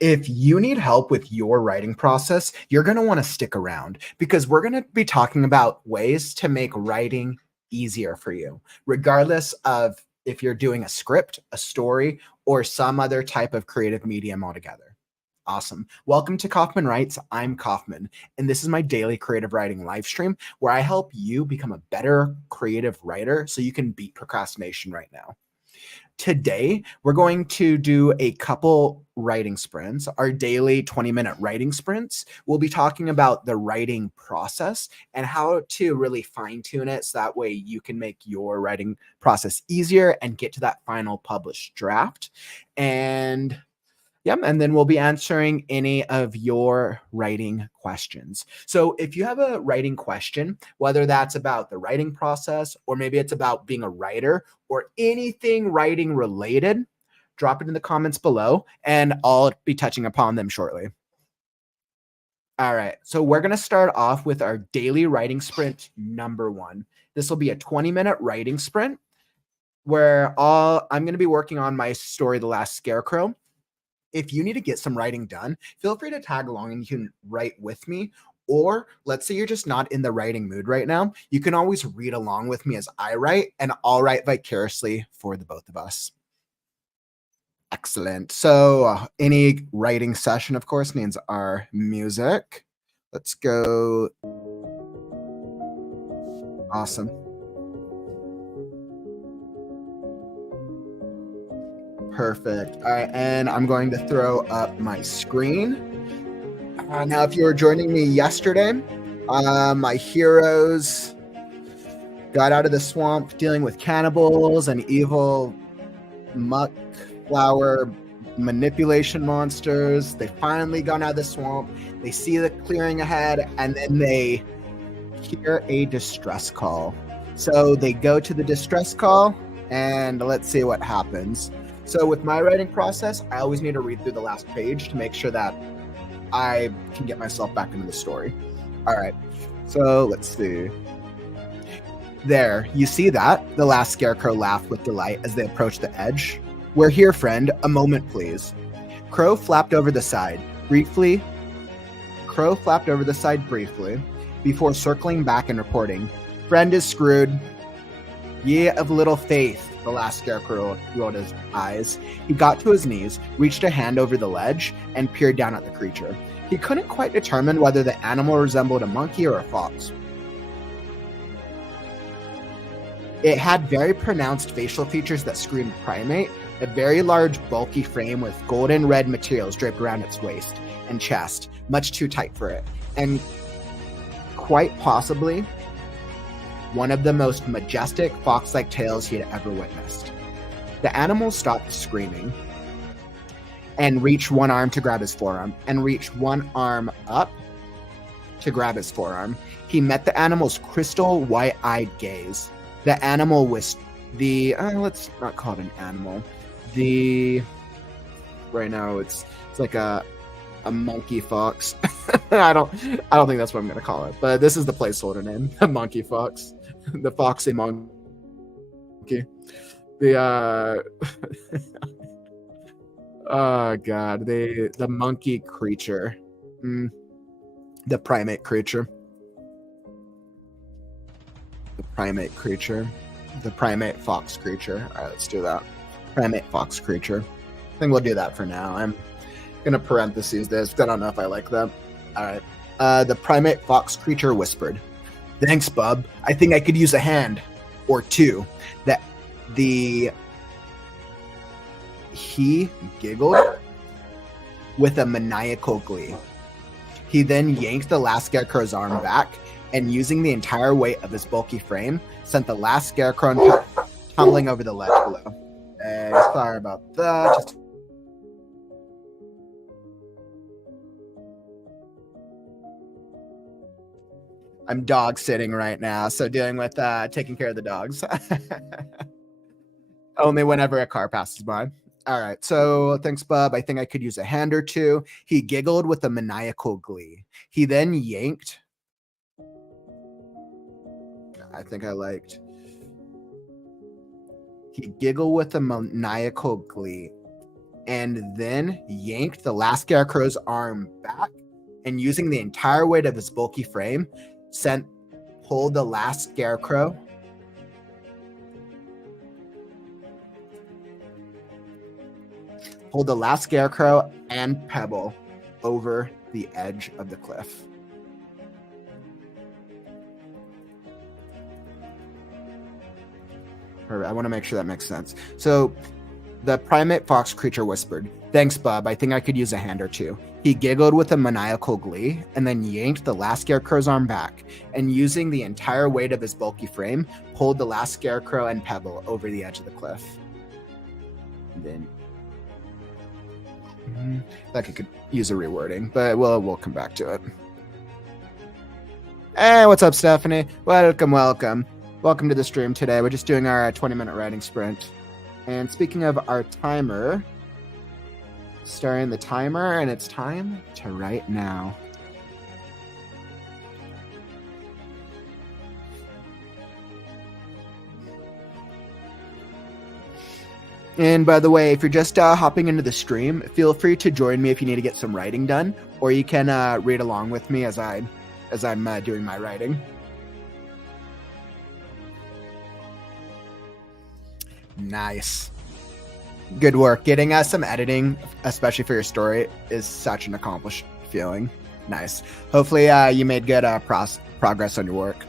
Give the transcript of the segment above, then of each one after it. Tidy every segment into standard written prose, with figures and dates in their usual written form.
If you need help with your writing process, you're going to want to stick around because we're going to be talking about ways to make writing easier for you, regardless of if you're doing a script, a story, or some other type of creative medium altogether. Awesome. Welcome to Kauffman Writes. I'm Kauffman, and this is my daily creative writing live stream where I help you become a better creative writer so you can beat procrastination right now. Today, we're going to do a couple writing sprints, our daily 20-minute writing sprints. We'll be talking about the writing process and how to really fine-tune it so that way you can make your writing process easier and get to that final published draft. And then we'll be answering any of your writing questions. So if you have a writing question, whether that's about the writing process or maybe it's about being a writer or anything writing related, drop it in the comments below and I'll be touching upon them shortly. All right, so we're going to start off with our daily writing sprint number 1. This will be a 20-minute writing sprint where I'm going to be working on my story, The Last Scarecrow. If you need to get some writing done, feel free to tag along and you can write with me. Or let's say you're just not in the writing mood right now. You can always read along with me as I write, and I'll write vicariously for the both of us. Excellent. So any writing session, of course, needs our music. Let's go. Awesome. Perfect. All right, and I'm going to throw up my screen. Now, if you were joining me yesterday, my heroes got out of the swamp dealing with cannibals and evil muck flower manipulation monsters. They finally got out of the swamp. They see the clearing ahead, and then they hear a distress call. So they go to the distress call, and let's see what happens. So with my writing process, I always need to read through the last page to make sure that I can get myself back into the story. All right, so let's see. There, you see that? The last scarecrow laughed with delight as they approached the edge. We're here, friend. A moment, please. Crow flapped over the side briefly before circling back and reporting, "Friend is screwed. Ye of little faith." The last scarecrow rolled his eyes. He got to his knees, reached a hand over the ledge, and peered down at the creature. He couldn't quite determine whether the animal resembled a monkey or a fox. It had very pronounced facial features that screamed primate, a very large, bulky frame with golden red materials draped around its waist and chest, much too tight for it, and quite possibly one of the most majestic fox-like tails he had ever witnessed. The animal stopped screaming and reached one arm to grab his forearm, and reached one arm up to grab his forearm. He met the animal's crystal white-eyed gaze. The animal was let's not call it an animal. Right now it's like a monkey fox. I don't think that's what I'm gonna call it, but this is the placeholder name, the monkey fox. The foxy monkey. Oh god, the monkey creature. The primate creature. The primate fox creature. All right, let's do that. Primate fox creature. I think we'll do that for now. I'm gonna parentheses this because I don't know if I like that. All right. The primate fox creature whispered, "Thanks, bub. I think I could use a hand or two." He giggled with a maniacal glee. He then yanked the last scarecrow's arm back, and using the entire weight of his bulky frame, sent the last scarecrow tumbling over the ledge below. Sorry about that. I'm dog sitting right now, so dealing with taking care of the dogs. Only whenever a car passes by. All right, so thanks, bub. I think I could use a hand or two. He giggled with a maniacal glee. He then yanked. I think I liked. He giggled with a maniacal glee. and then yanked the last scarecrow's arm back, and using the entire weight of his bulky frame, pulled the last scarecrow and Pebble over the edge of the cliff. I want to make sure that makes sense. So the primate fox creature whispered, "Thanks, bub. I think I could use a hand or two." He giggled with a maniacal glee and then yanked the last scarecrow's arm back, and using the entire weight of his bulky frame, pulled the last scarecrow and Pebble over the edge of the cliff. And then that could use a rewording, but we'll come back to it. Hey, what's up, Stephanie? Welcome. Welcome to the stream today. We're just doing our 20-minute writing sprint. And speaking of our timer, starting the timer, and it's time to write now. And by the way, if you're just hopping into the stream, feel free to join me if you need to get some writing done, or you can read along with me as I'm doing my writing. Nice. Good work. Getting some editing, especially for your story, is such an accomplished feeling. Nice. Hopefully you made good progress on your work.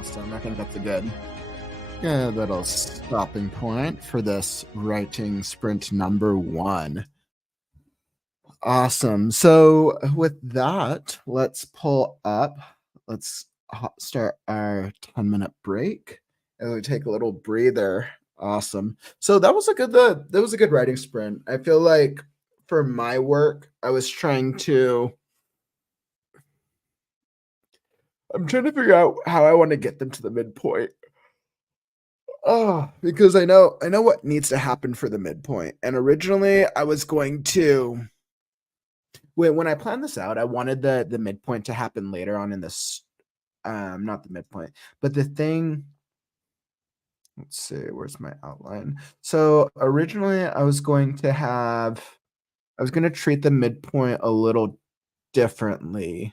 Awesome. I think that's a good little stopping point for this writing sprint number 1. Awesome. So with that, let's pull up. Let's start our 10-minute break and we take a little breather. Awesome. So that was a good writing sprint. I feel like for my work, I'm trying to figure out how I want to get them to the midpoint. Oh, because I know what needs to happen for the midpoint. And originally I was going to when I planned this out, I wanted the midpoint to happen later on in this not the midpoint, but the thing. Let's see, where's my outline? So originally I was going to treat the midpoint a little differently,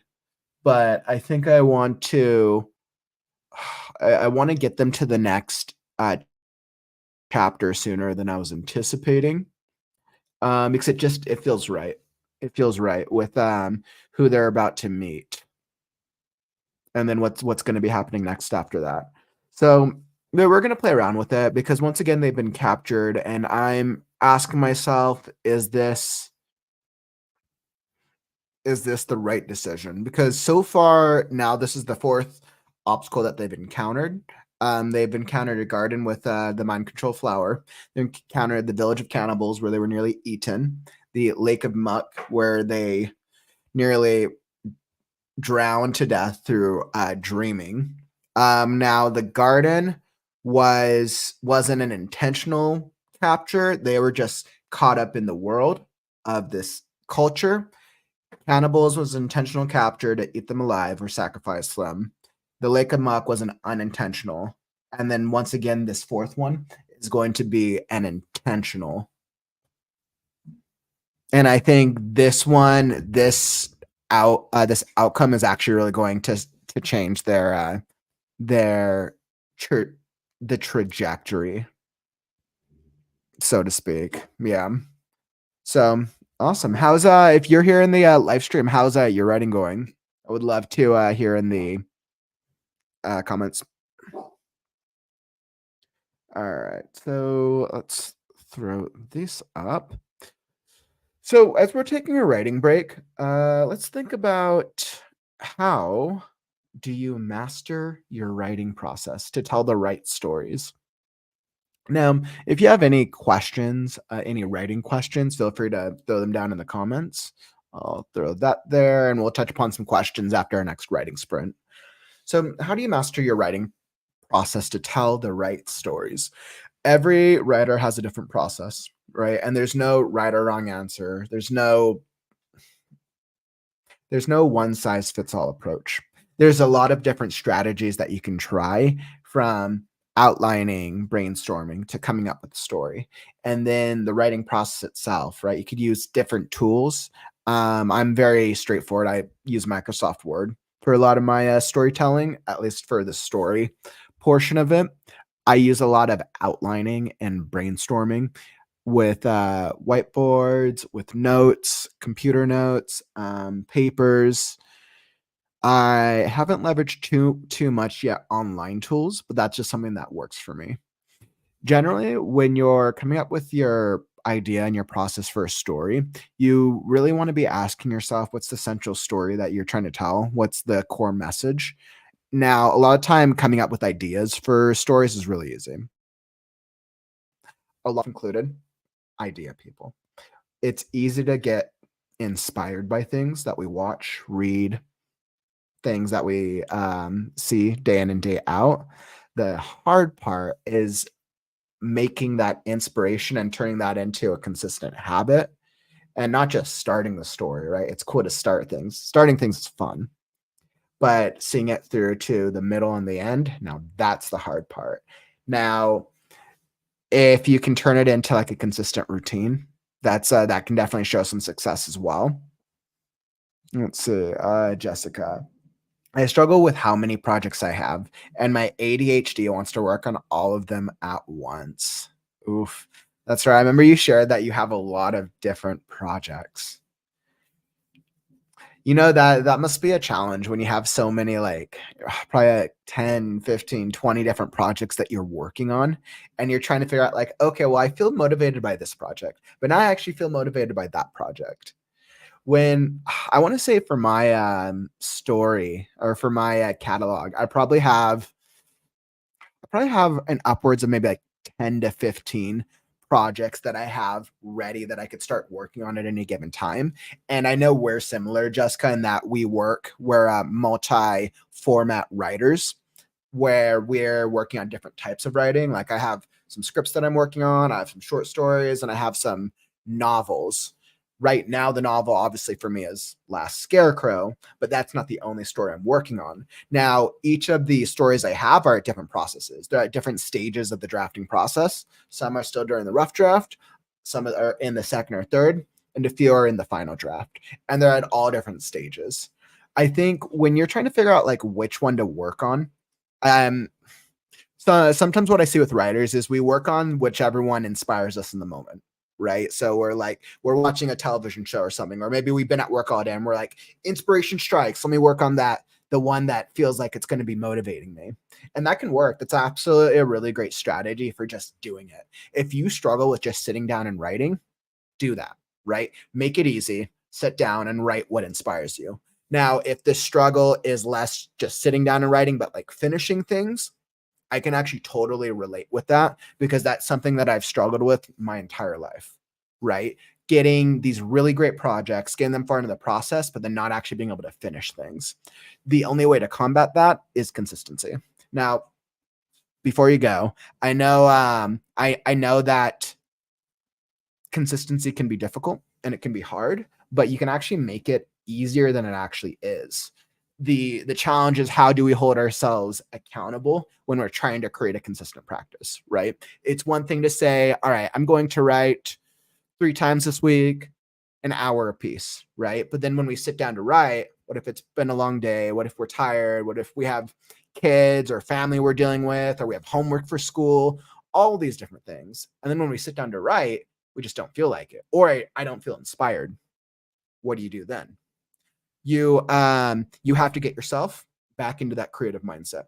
but I think I want to I want to get them to the next chapter sooner than I was anticipating. Because it feels right. It feels right with who they're about to meet, and then what's going to be happening next after that. So we're going to play around with it because once again they've been captured, and I'm asking myself, is this the right decision? Because so far now this is the 4th obstacle that they've encountered. They've encountered a garden with the mind control flower. They encountered the village of cannibals where they were nearly eaten. The lake of muck where they nearly drowned to death through dreaming. Now the garden wasn't an intentional capture. They were just caught up in the world of this culture. Cannibals was intentional capture to eat them alive or sacrifice them. The lake of muck was an unintentional. And then once again, this 4th one is going to be an intentional. And I think this outcome is actually really going to change the trajectory, so to speak. Yeah. So awesome. How's if you're here in the live stream, how's your writing going? I would love to hear in the comments. All right, so let's throw this up. So as we're taking a writing break, let's think about how do you master your writing process to tell the right stories? Now, if you have any questions, any writing questions, feel free to throw them down in the comments. I'll throw that there and we'll touch upon some questions after our next writing sprint. So, how do you master your writing process to tell the right stories? Every writer has a different process, right? And there's no right or wrong answer. There's no one size fits all approach. There's a lot of different strategies that you can try, from outlining, brainstorming to coming up with a story. And then the writing process itself, right? You could use different tools. I'm very straightforward. I use Microsoft Word for a lot of my storytelling, at least for the story portion of it. I use a lot of outlining and brainstorming with whiteboards, with notes, computer notes, papers. I haven't leveraged too much yet online tools, but that's just something that works for me. Generally, when you're coming up with your idea and your process for a story, you really want to be asking yourself, what's the central story that you're trying to tell? What's the core message? Now, a lot of time coming up with ideas for stories is really easy. A lot included idea people. It's easy to get inspired by things that we watch, read, things that we see day in and day out. The hard part is making that inspiration and turning that into a consistent habit, and not just starting the story, right? It's cool to start things. Starting things is fun, but seeing it through to the middle and the end, now that's the hard part. Now, if you can turn it into like a consistent routine, that can definitely show some success as well. Let's see, Jessica. I struggle with how many projects I have, and my ADHD wants to work on all of them at once. Oof. That's right. I remember you shared that you have a lot of different projects. That must be a challenge when you have so many, like, probably, like, 10, 15, 20 different projects that you're working on, and you're trying to figure out, like, "Okay, well, I feel motivated by this project, but now I actually feel motivated by that project." When I wanna say for my, story or for my, catalog, I probably have an upwards of maybe like 10 to 15 projects that I have ready that I could start working on at any given time. And I know we're similar, Jessica, in that we're multi format writers where we're working on different types of writing. Like I have some scripts that I'm working on, I have some short stories, and I have some novels. Right now, the novel, obviously, for me is Last Scarecrow, but that's not the only story I'm working on. Now, each of the stories I have are at different processes. They're at different stages of the drafting process. Some are still during the rough draft, some are in the second or third, and a few are in the final draft. And they're at all different stages. I think when you're trying to figure out like which one to work on, um, so sometimes what I see with writers is we work on whichever one inspires us in the moment, right? So we're watching a television show or something, or maybe we've been at work all day and we're like, inspiration strikes. Let me work on that, the one that feels like it's going to be motivating me. And that can work. That's absolutely a really great strategy for just doing it. If you struggle with just sitting down and writing, do that, right? Make it easy. Sit down and write what inspires you. Now, if the struggle is less just sitting down and writing, but like finishing things, I can actually totally relate with that because that's something that I've struggled with my entire life, right? Getting these really great projects, getting them far into the process, but then not actually being able to finish things. The only way to combat that is consistency. Now, before you go, I know that consistency can be difficult and it can be hard, but you can actually make it easier than it actually is. The challenge is, how do we hold ourselves accountable when we're trying to create a consistent practice, right? It's one thing to say, all right, I'm going to write 3 times this week, an hour a piece, right? But then when we sit down to write, what if it's been a long day? What if we're tired? What if we have kids or family we're dealing with, or we have homework for school? All these different things. And then when we sit down to write, we just don't feel like it, or I don't feel inspired. What do you do then? You have to get yourself back into that creative mindset.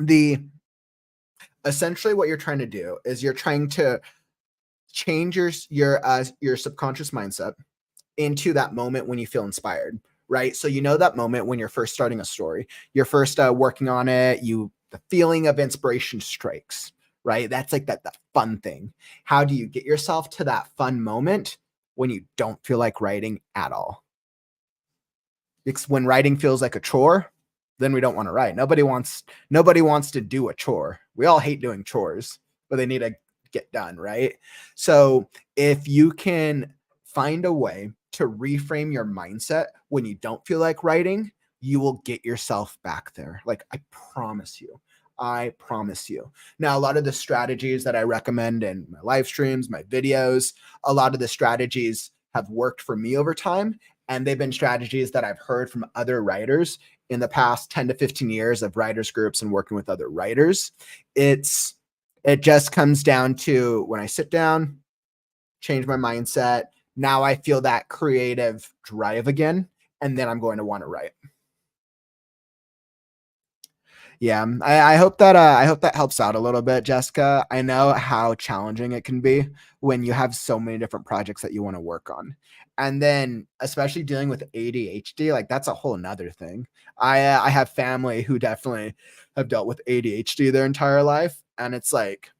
The Essentially what you're trying to do is you're trying to change your subconscious mindset into that moment when you feel inspired, right? So that moment when you're first starting a story, you're first working on it, the feeling of inspiration strikes, right? That's like that fun thing. How do you get yourself to that fun moment when you don't feel like writing at all? Because when writing feels like a chore, then we don't want to write. Nobody wants to do a chore. We all hate doing chores, but they need to get done, right? So if you can find a way to reframe your mindset when you don't feel like writing, you will get yourself back there. Like, I promise you. I promise you. Now, a lot of the strategies that I recommend in my live streams, my videos, a lot of the strategies have worked for me over time. And they've been strategies that I've heard from other writers in the past 10 to 15 years of writers groups and working with other writers. It just comes down to, when I sit down, change my mindset, now I feel that creative drive again, and then I'm going to want to write. Yeah, I hope that helps out a little bit, Jessica. I know how challenging it can be when you have so many different projects that you want to work on. And then especially dealing with ADHD, like that's a whole nother thing. I have family who definitely have dealt with ADHD their entire life, and it's like,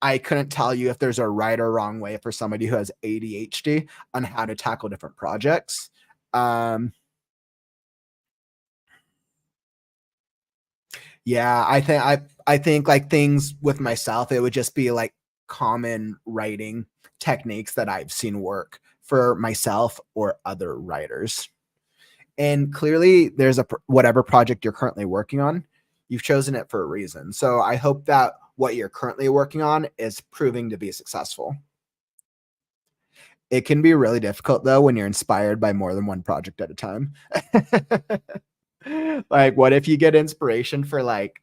I couldn't tell you if there's a right or wrong way for somebody who has ADHD on how to tackle different projects. Um, Yeah, I think like things with myself, it would just be like common writing techniques that I've seen work for myself or other writers. And clearly there's whatever project you're currently working on, you've chosen it for a reason. So I hope that what you're currently working on is proving to be successful. It can be really difficult though when you're inspired by more than one project at a time. Like, what if you get inspiration for like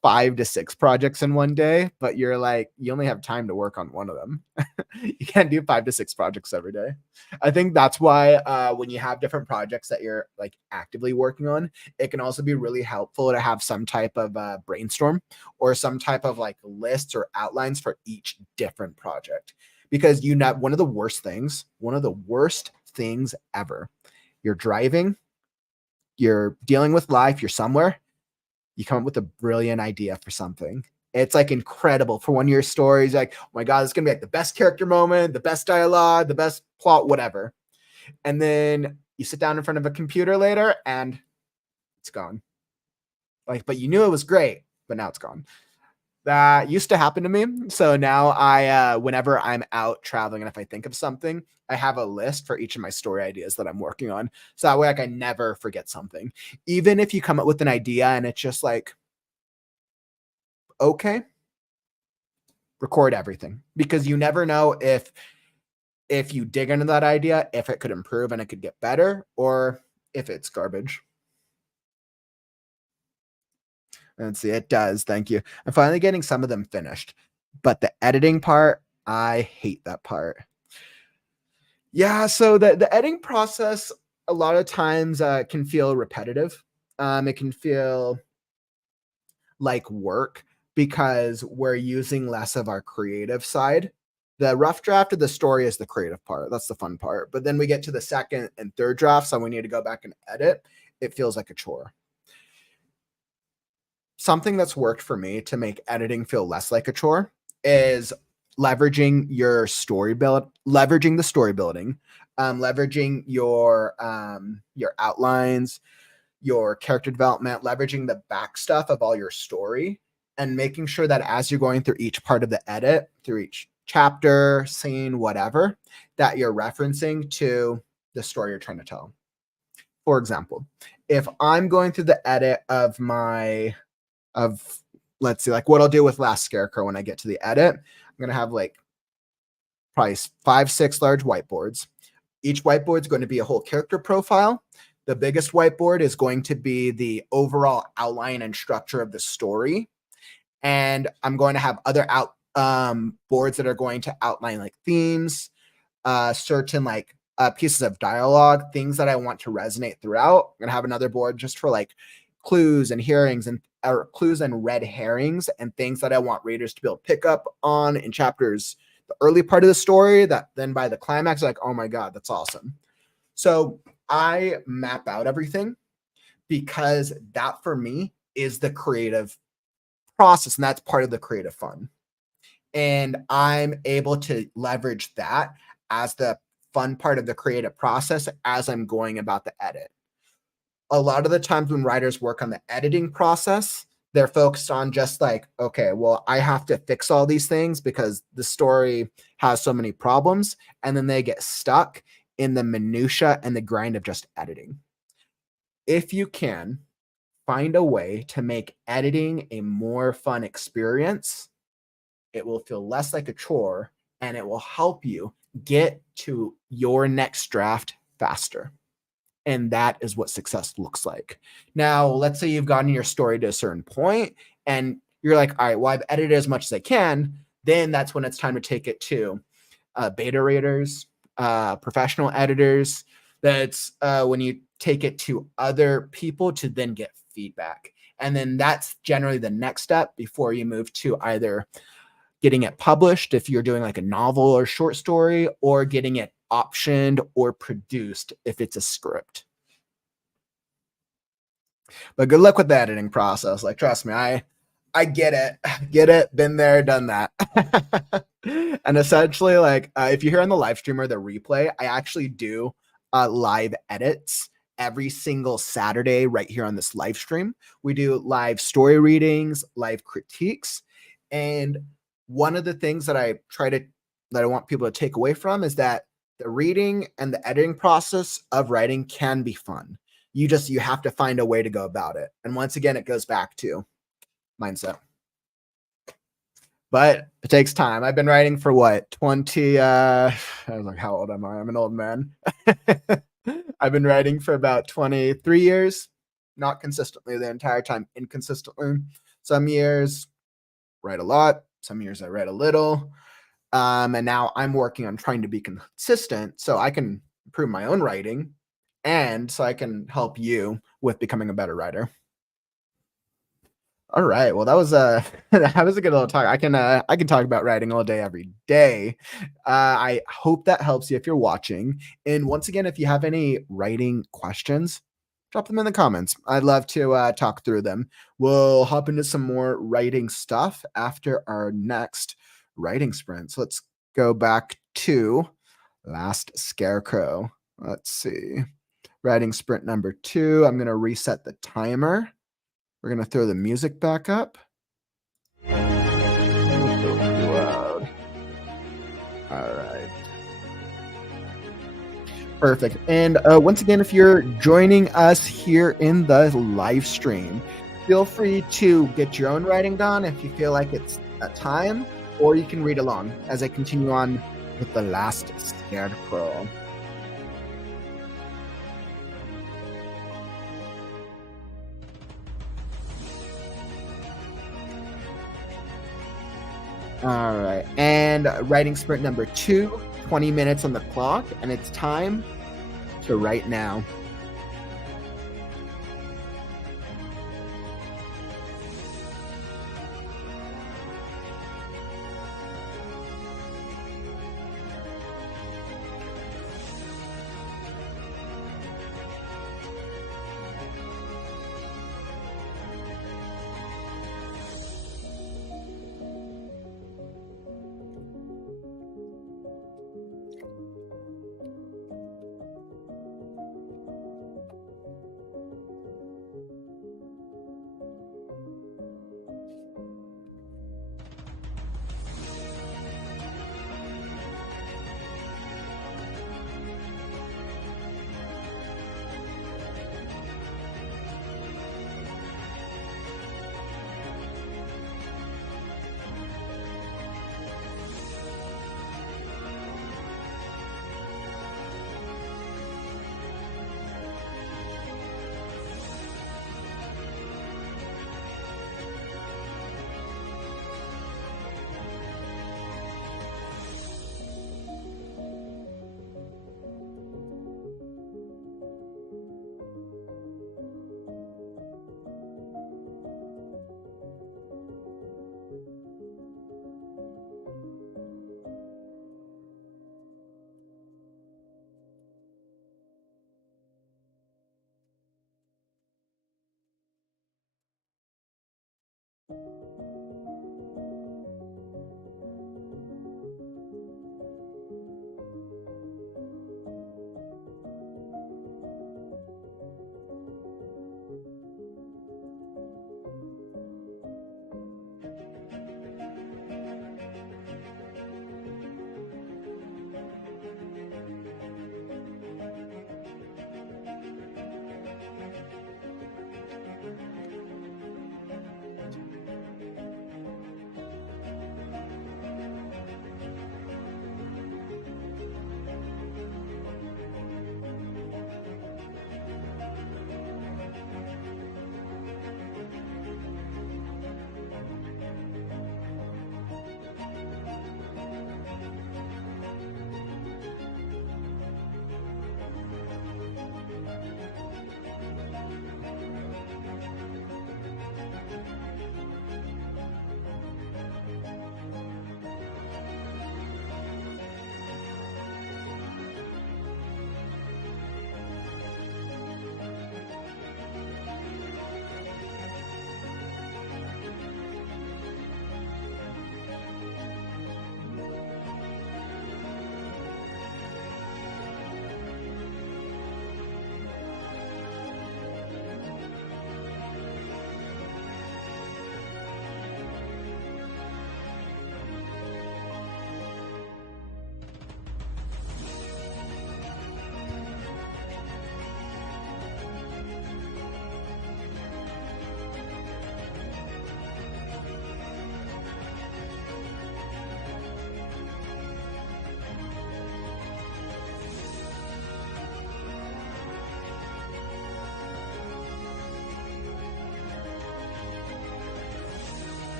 5 to 6 projects in one day, but you're like, you only have time to work on one of them. You can't do 5 to 6 projects every day. I think that's why when you have different projects that you're like actively working on, it can also be really helpful to have some type of brainstorm or some type of like lists or outlines for each different project. Because you know, one of the worst things ever, you're driving, you're dealing with life, you're somewhere, you come up with a brilliant idea for something. It's like incredible for one of your stories. Like, oh my God, it's gonna be like the best character moment, the best dialogue, the best plot, whatever. And then you sit down in front of a computer later and it's gone. Like, but you knew it was great, but now it's gone. That used to happen to me. So now whenever I'm out traveling and if I think of something, I have a list for each of my story ideas that I'm working on. So that way, like, I never forget something. Even if you come up with an idea and it's just like, okay, record everything, because you never know if you dig into that idea, if it could improve and it could get better, or if it's garbage. Let's see, it does. Thank you. I'm finally getting some of them finished, but the editing part, I hate that part. Yeah, so the editing process a lot of times can feel repetitive. It can feel like work because we're using less of our creative side. The rough draft of the story is the creative part. That's the fun part. But then we get to the second and third drafts, so we need to go back and edit. It feels like a chore. Something that's worked for me to make editing feel less like a chore is leveraging leveraging the story building, leveraging your outlines, your character development, leveraging the back stuff of all your story, and making sure that as you're going through each part of the edit, through each chapter, scene, whatever, that you're referencing to the story you're trying to tell. For example, if I'm going through the edit of let's see, like what I'll do with Last Scarecrow when I get to the edit, I'm going to have like probably 5, 6 large whiteboards. Each whiteboard is going to be a whole character profile. The biggest whiteboard is going to be the overall outline and structure of the story. And I'm going to have other boards that are going to outline like themes, certain like pieces of dialogue, things that I want to resonate throughout. I'm going to have another board just for like clues and clues and red herrings and things that I want readers to be able to pick up on in chapters, the early part of the story, that then by the climax, like, oh my God, that's awesome. So I map out everything because that for me is the creative process, and that's part of the creative fun. And I'm able to leverage that as the fun part of the creative process as I'm going about the edit. A lot of the times when writers work on the editing process, they're focused on just like, okay, well, I have to fix all these things because the story has so many problems. And then they get stuck in the minutia and the grind of just editing. If you can find a way to make editing a more fun experience, it will feel less like a chore and it will help you get to your next draft faster. And that is what success looks like. Now, let's say you've gotten your story to a certain point and you're like, all right, well, I've edited as much as I can. Then that's when it's time to take it to beta readers, professional editors. That's when you take it to other people to then get feedback. And then that's generally the next step before you move to either getting it published if you're doing like a novel or short story, or getting it optioned or produced if it's a script. But good luck with the editing process. Like, trust me, I get it, been there, done that. And essentially, like, if you hear on the live stream or the replay, I actually do live edits every single Saturday right here on this live stream. We do live story readings, live critiques, and one of the things that I want people to take away from is that the reading and the editing process of writing can be fun. You have to find a way to go about it. And once again, it goes back to mindset. But it takes time. I've been writing for what, 20 I was like, how old am I? I'm an old man. I've been writing for about 23 years, not consistently the entire time, inconsistently. Some years write a lot, some years I write a little. And now I'm working on trying to be consistent so I can improve my own writing and so I can help you with becoming a better writer. All right. Well, that was a that was a good little talk. I can talk about writing all day every day. I hope that helps you if you're watching. And once again, if you have any writing questions, drop them in the comments. I'd love to talk through them. We'll hop into some more writing stuff after our next writing sprint. So let's go back to Last Scarecrow. Let's see. Writing sprint number 2. I'm going to reset the timer. We're going to throw the music back up. Loud. All right. Perfect. And once again, if you're joining us here in the live stream, feel free to get your own writing done if you feel like it's a time, or you can read along as I continue on with the Last Scarecrow. All right. And writing sprint number 2, 20 minutes on the clock, and it's time to write now.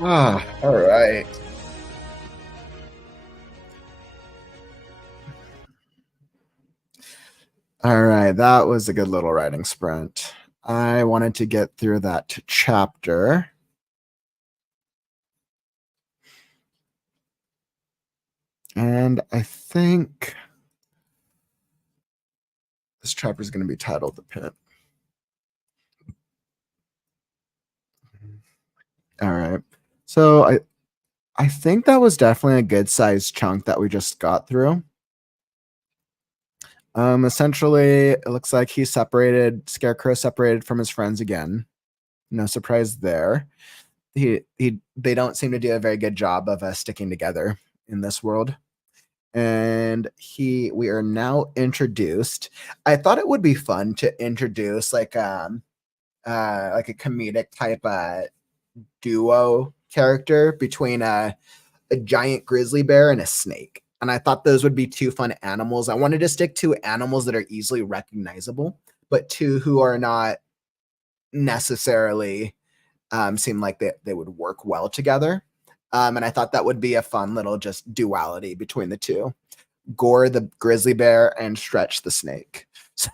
All right. All right, that was a good little writing sprint. I wanted to get through that chapter. And I think this chapter is going to be titled The Pit. All right. So I think that was definitely a good sized chunk that we just got through. Essentially, it looks like Scarecrow separated from his friends again. No surprise there. They don't seem to do a very good job of sticking together in this world. And we are now introduced. I thought it would be fun to introduce like a comedic type duo character between a giant grizzly bear and a snake. And I thought those would be two fun animals. I wanted to stick to animals that are easily recognizable, but two who are not necessarily seem like they would work well together. And I thought that would be a fun little just duality between the two. Gore the grizzly bear and Stretch the snake. So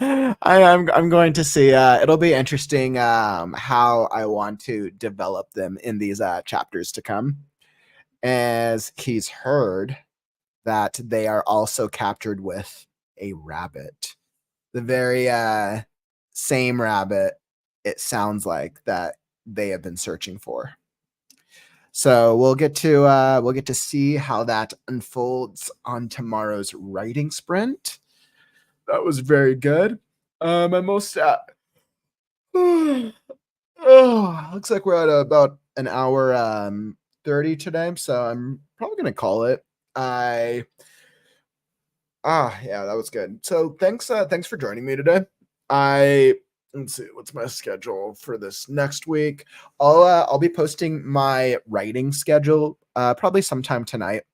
I'm going to see. It'll be interesting how I want to develop them in these chapters to come, as he's heard that they are also captured with a rabbit, the very same rabbit. It sounds like that they have been searching for. So we'll get to see how that unfolds on tomorrow's writing sprint. That was very good. I'm most looks like we're at about an hour 30 today, so I'm probably gonna call it. Yeah, that was good. So thanks for joining me today. I Let's see what's my schedule for this next week. I'll be posting my writing schedule probably sometime tonight,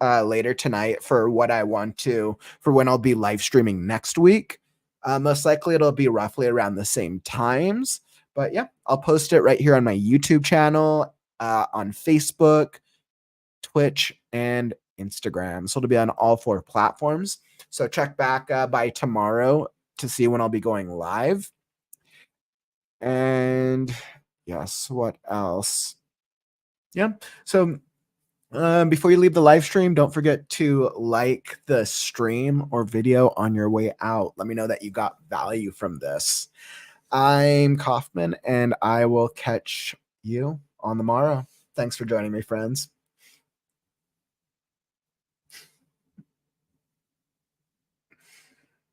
later tonight, for what I want to for when I'll be live streaming next week. Most likely it'll be roughly around the same times. But yeah, I'll post it right here on my YouTube channel, on Facebook, Twitch, and Instagram. So it'll be on all 4 platforms. So check back by tomorrow to see when I'll be going live. And yes, what else? Yeah. So before you leave the live stream, don't forget to like the stream or video on your way out. Let me know that you got value from this. I'm Kauffman, and I will catch you on the morrow. Thanks for joining me, friends.